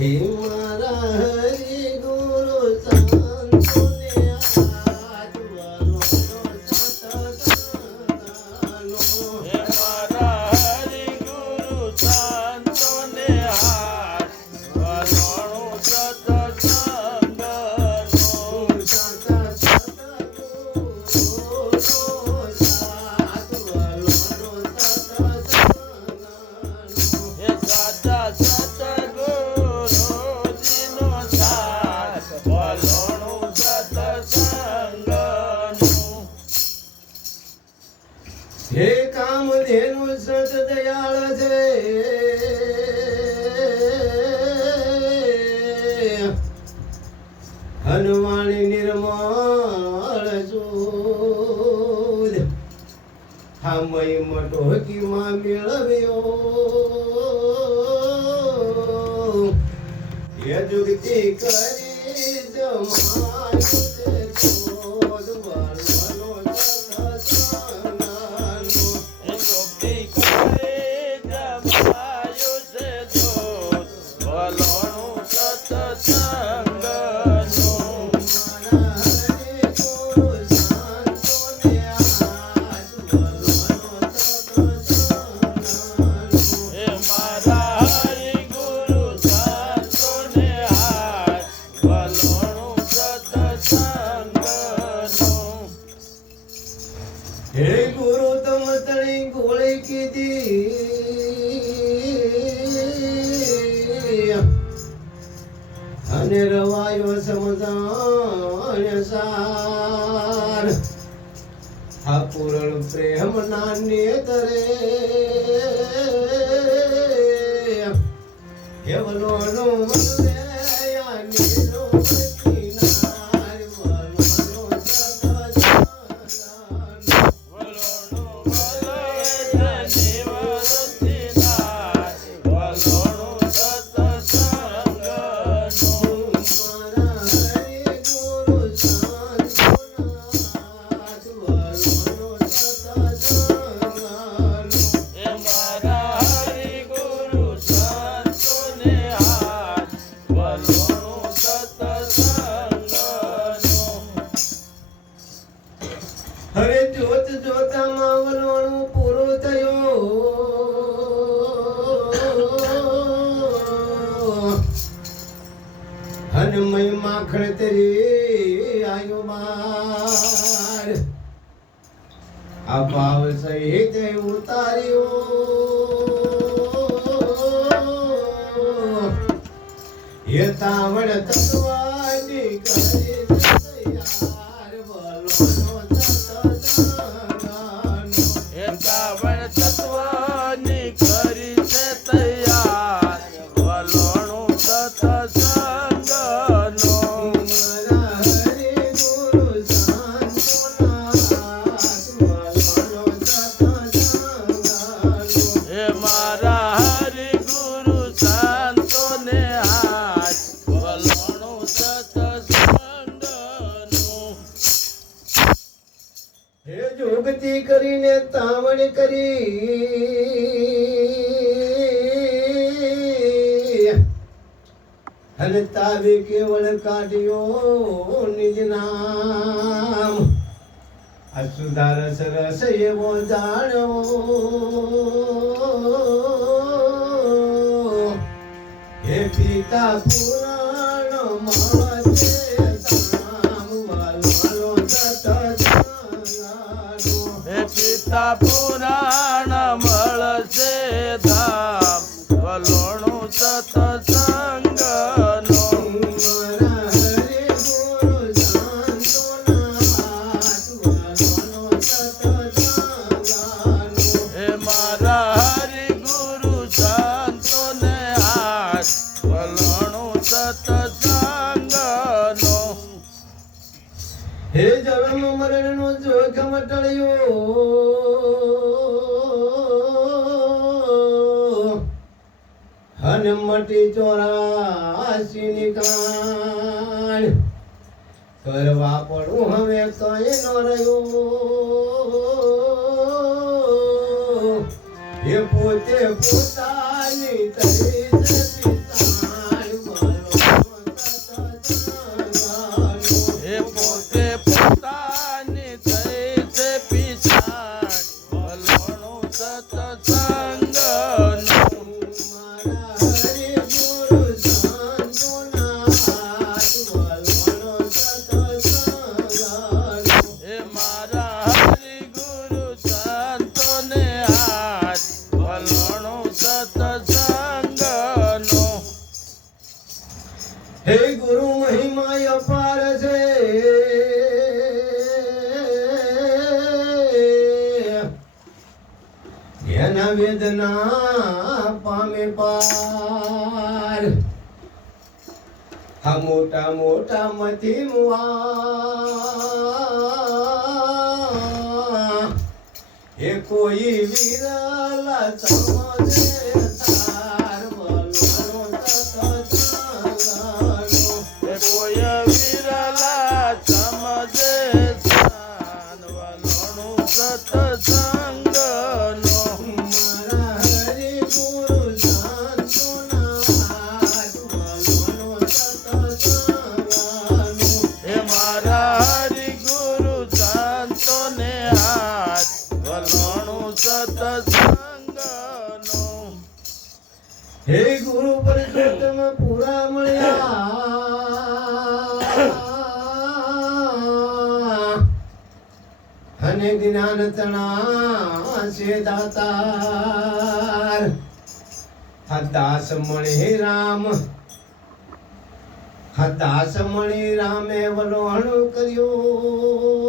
હે મારા હરિ ગુરુ સંતોને હાથ વલોણો સતસંગનો હે મારા હરિ ગુરુ સંતોને હાથ વલોણો સતસંગનો હે કામધેનુ સત દયાળ છે હનુમાણી નિર્મળ સૂદ હામય મટોકી માં મેળવ્યો એ જુગતિ કરી જમાયું છે ક્રોધ વાળવાનો હે ગુરુ તમ તણી ગોળી કીધી અને રવાયો સમજાણ સાર આ પૂરણ પ્રેમ ના નેતરે કેવલો નો મને યાનીનો કિનાર વલો હરે જોત જોતામાં વલણું પૂરું થયું હનમય માખણ તેરી આયુ બાર આ ભાવ સહિત ઉતાર્યો એ તાવડ તત્વાની કરી તૈયાર વલણો હે જોગતી કરીને તાવણ કરી અને તાવે કેવળ કાઢ્યો નિજ નામ આ સુધારસ રસ એવો જાણ્યો હે પિતા પુરાણ મળે પિતા પુરાણ મળશે ધામ વલોણું સતસંગનો હે મારા હરિ ગુરુ સંતોને હાથ વલોણું સતસંગનો હે જન્મ મરણ નો જોખમ ટળ્યો હનુમતી 84 ની કાળ કરવા પડું હવે કઈ ન રહ્યો એ પોતે પોતાની તરી પિતાણ વલોણો સત્સંગનો એ પોતે પોતાની થઈ છે પીછાણ વલણું સત્સંગનું. મારા હરિ ગુરુ સંતોના હાથ વલોણો સત્સંગનો એ મારા હરિ ગુરુ સંતોને હાથ વલણું સત્સંગનું. હે ગુરુ મહિમા અપાર છે એના વેદના પામે પાર આ મોટા મોટા મથી મુઆ એ કોઈ વિરલા સમજે તાર વલોણો સત્સંગનો એ કોઈ વિરલા સમજે સ્થાન વલણું સત્સંગનું. મારા હરિ ગુરુ સંતોના હાથ વલોણો સત્સંગનો એ મારા હરિ ગુરુ સંતોને હાથ વલણું સત્સંગનું. હે ગુરુ પુરુષોત્તમ પૂરા મળ્યા અને જ્ઞાન તણા છે દાતાર હા દાસ મણી રામ હા દાસ મણી રામે વલોણું કર્યું